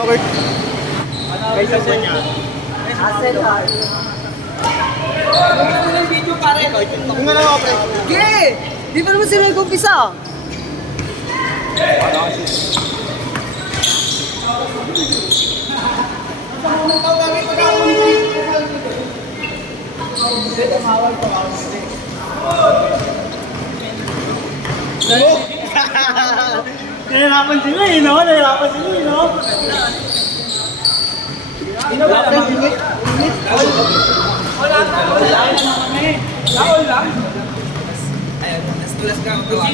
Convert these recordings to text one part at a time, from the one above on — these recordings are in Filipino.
Kaysa sa niya. Asel ha. Yung video pare. Kung nga lang ako, pre. Sige! Di pa naman sila nag-umpisa. Nahirapan sila eh, no? Nahirapan sila eh, no? Nahirapan sila eh. Wala lang kami. Laol lang. Sino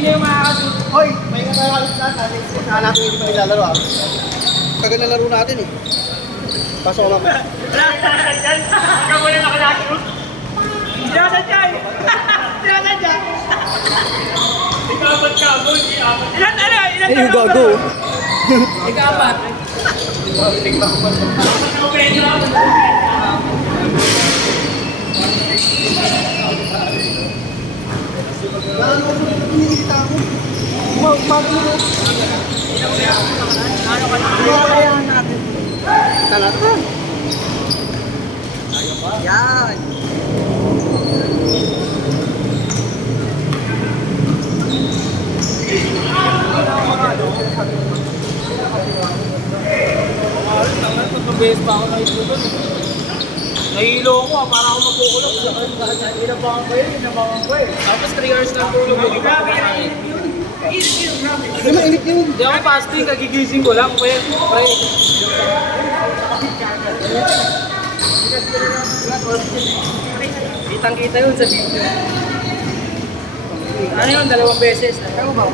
yung makakasut? Hoy, may nakakalit natin. Saan natin hindi pa nilalaro ah. Tagal na laro natin eh. Pasok ko lang. Ikaw mo na nakalakot. Sinasadya eh. Sinasadya. Ikapat ka, boy. Ilan ano? Ilan Ay, gago. Ikapat. Talaga. Yan. Pag-base pa ako na ito doon. Nahilo ako ah, para ako magkukulong. Inabangan ko yun, inabangan ko eh. Tapos 3 hours lang tulog. Grabe yan. Hindi mainit yun. Hindi ako fasting, kagigising ko lang. Pre. Kitang-kita yun sa video. Ano yun, 2 beses. Ano ba?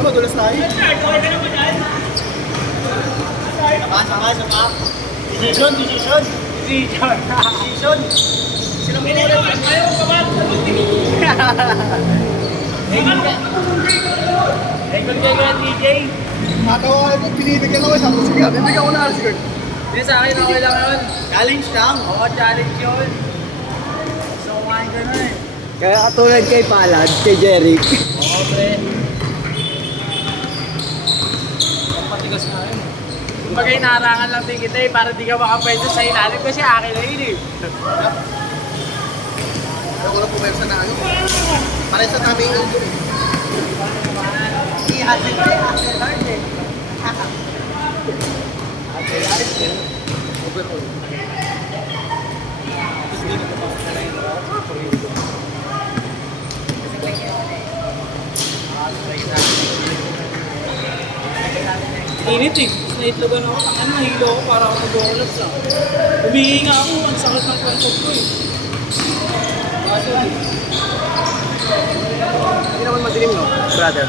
Ano, dulas tayo? Sama. Decision. Sinong pinulat? Ayaw ka ba? Engol kayo ka, TJ. Matawa ko, binibigyan ako. Sabi ko, sige, bibigyan ko na alas yun. Hindi sa akin, okay lang yun. Challenge lang. Oo, challenge yun. So, kumain ka na eh. Kaya katulad kay Palad, kay Jeric. Oo, pre. Patigas na yun. Kumbaga, inarangan lang din kita eh, para di ka makapwede sa ilalim kasi akin na yun eh. Ako lang pumersa na ano. Para sa namin yung doon eh. I-hassle hard eh. Overall. Init eh. Naitlogan ako. Ano, nahilo ako para ako mag-uulap sa. Humihingi nga ako. Ang sakit ng kwentog ko eh. Kaso eh. Hindi naman madilim no, brother.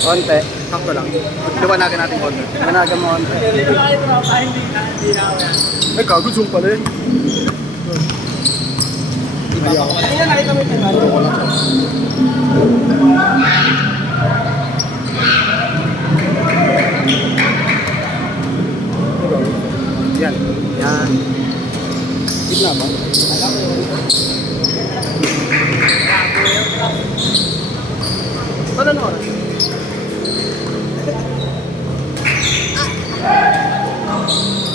Konti. Sakto lang. Liwanagan natin konti. Liwanagan mo konti. Hindi na kayo tropa. Hindi na ako yan. Ay, gago, zoom pala yun. Kanina nakita mo yung ano. Yan. Yan. Gitna ba? Ano na oras?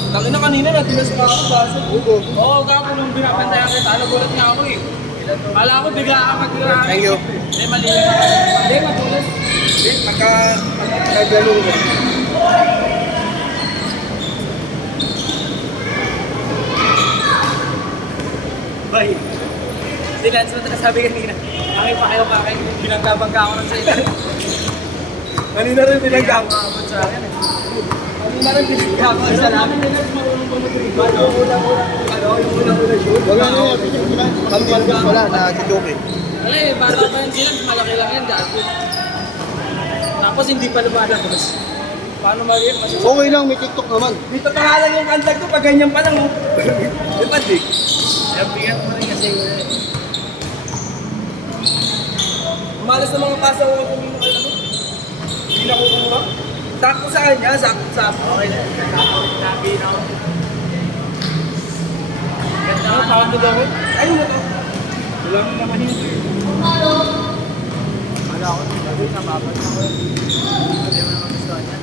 Tangin na kanina, natilas pa ako baso. Ugo. Oo, gago nung binabantayan kita. Nagulat nga ako eh. Kala ko bigla ka mag-grab. Thank you. Hindi, mali na. Hindi, matulas. Hindi, magka-naglalo ko. Bay. Hindi, Lance, mo sabi kanina. Angin pa kayo kakain. Binagbabangga ako ng sa ito. Kanina rin Binagamo ako sa akin eh. Kanina rin binagamo sa akin. Marunong ba mag-rebound? Yung unang-una shoot. Wala na yan. Kalmalgas wala na si Joke. Wala eh, bata pa yan sila. Malaki lang yan dati. Tapos hindi pa lumalabas. Paano mag-rip? Okay lang, may TikTok naman. Dito pa nga lang yung kandag ko, pag ganyan pa lang oh. Di ba, Dick? Kaya bigat mo rin kasi yun eh. Umalas na mga pasaw ako kung ano. Hindi na ko kumuha. Sakto sa kanya, sakto. Okay na. Sabi na ako. Ganda ka, paano daw? Ayun na to. Wala mo naman yun. Wala ako, sabi na babag ako. Hindi mo naman gusto niya.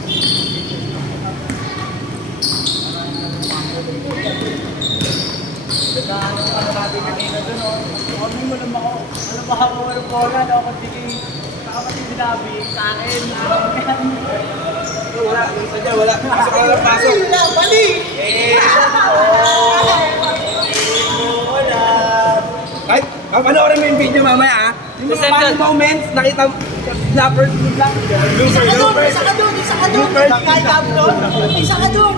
Baka mo yung bola, dapat sinabi sa akin. Wala. Sadya, wala. Pasok ka lang, pasok. Bali! Kahit, panoorin mo yung video mamaya ah. Yung mga funny moments, nakita mo, snapper lang. Isa ka doon! Kahit kami doon! Isa ka doon!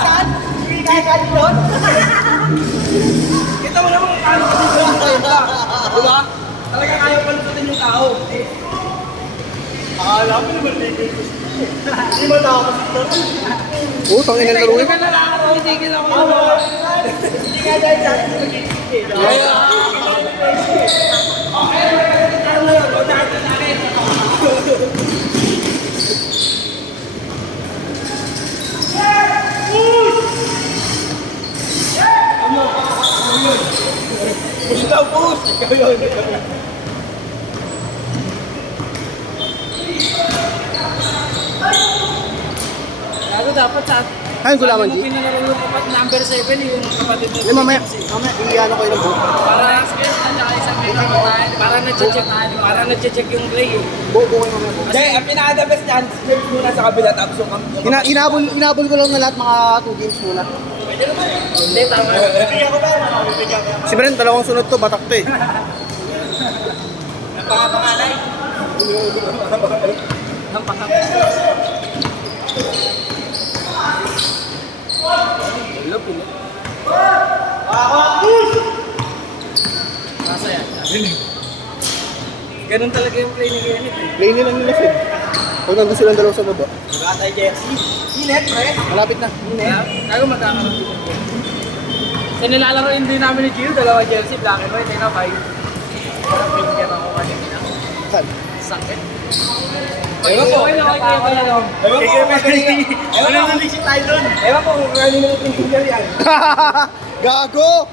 Saan? Kahit kami doon? Kita mo naman kung paano kasi doon tayo ka. Diba? Talagang ayaw palututin yung tao. Alam mo naman, hindi mo tapos ito. Tang ina laro yun. Hindi nga dahil sa akin, Push daw, push! Ikaw yun. Gago dapat sa Ayun ko laman, G. pinalaro yung number 7 yung kapatid mo. Mamaya, i-ano kayo ng buhok. Para na-check yung play eh. Buhok ko kayo mamaya. Hindi, ang pinaka-the best yan, snakes muna sa kabila, tapos yung Inabol ko lang na lahat mga 2 games muna. Hindi, tama. Si Brent, dalawang sunod to, batak to eh. Pangapangalay. Masaya. Ganun talaga yung play ni Kenneth eh. Play nila nila Sid. Huwag nandun silang dalawa sa baba. Gatay jersey. Inet, pre. Malapit na. Gago magkakaroon dito. Sa nilalaroin din namin ni Gio, dalawa jersey, black and white, ayun na, 5. Pinigyan ako kanina. Saan? Sakit. Ewan ko. Okay lang, okay lang. Ewan ko kung Ewan ko kung kanina yung pinigyan yan. Gago!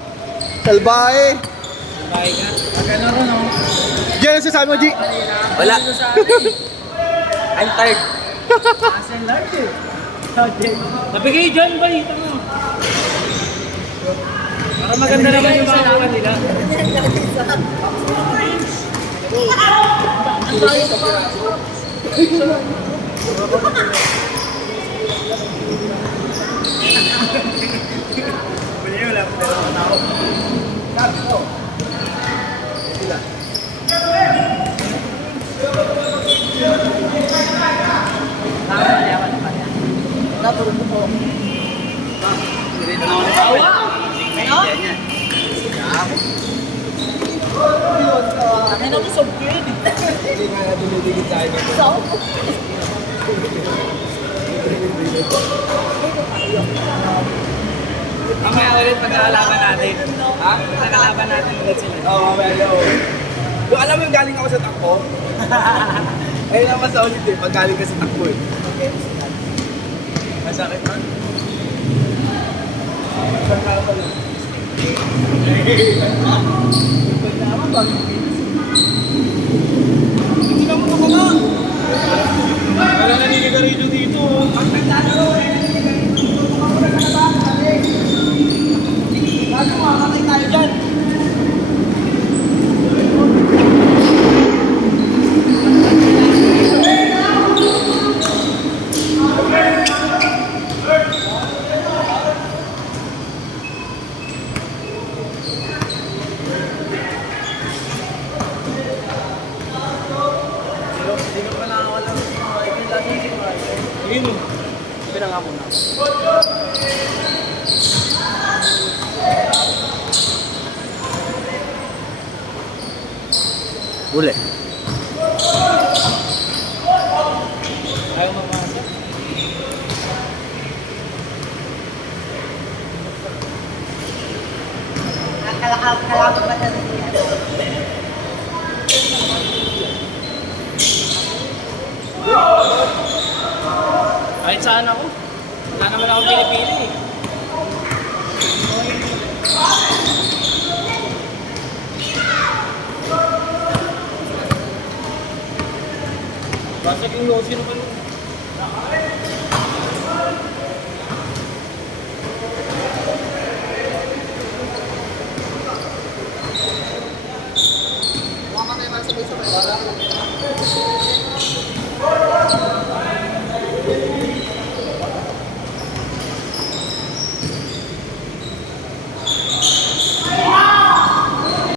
Salbahe! Bye ka. Magkano ron, no? Diyan ang sasabi mo, G. Wala. I'm tired. Asan lang eh. Nabigay dyan ba ito mo? Para maganda naman yung mga nila. Akin ako sa bed. Hindi nga na dumidikit sa akin. Mamaya ulit pag-aalaman natin. Ha? Pag-aalaman natin ulit sila. Oo, mamaya yun. Yung alam mo yung galing ako sa takbo? Ayun naman sa ulit eh, pag galing ka sa takbo eh. Masakit man. Hindi ka mo ito na! Wala naninigarilyo dito. Pag naglalaro eh, bago makakatay tayo dyan. Pinanga muna. Uli. Ayaw mamasa. Kalaban ba talaga niya? Kahit saan ako. Wala naman akong pinipili eh. Basag yung lotion ko.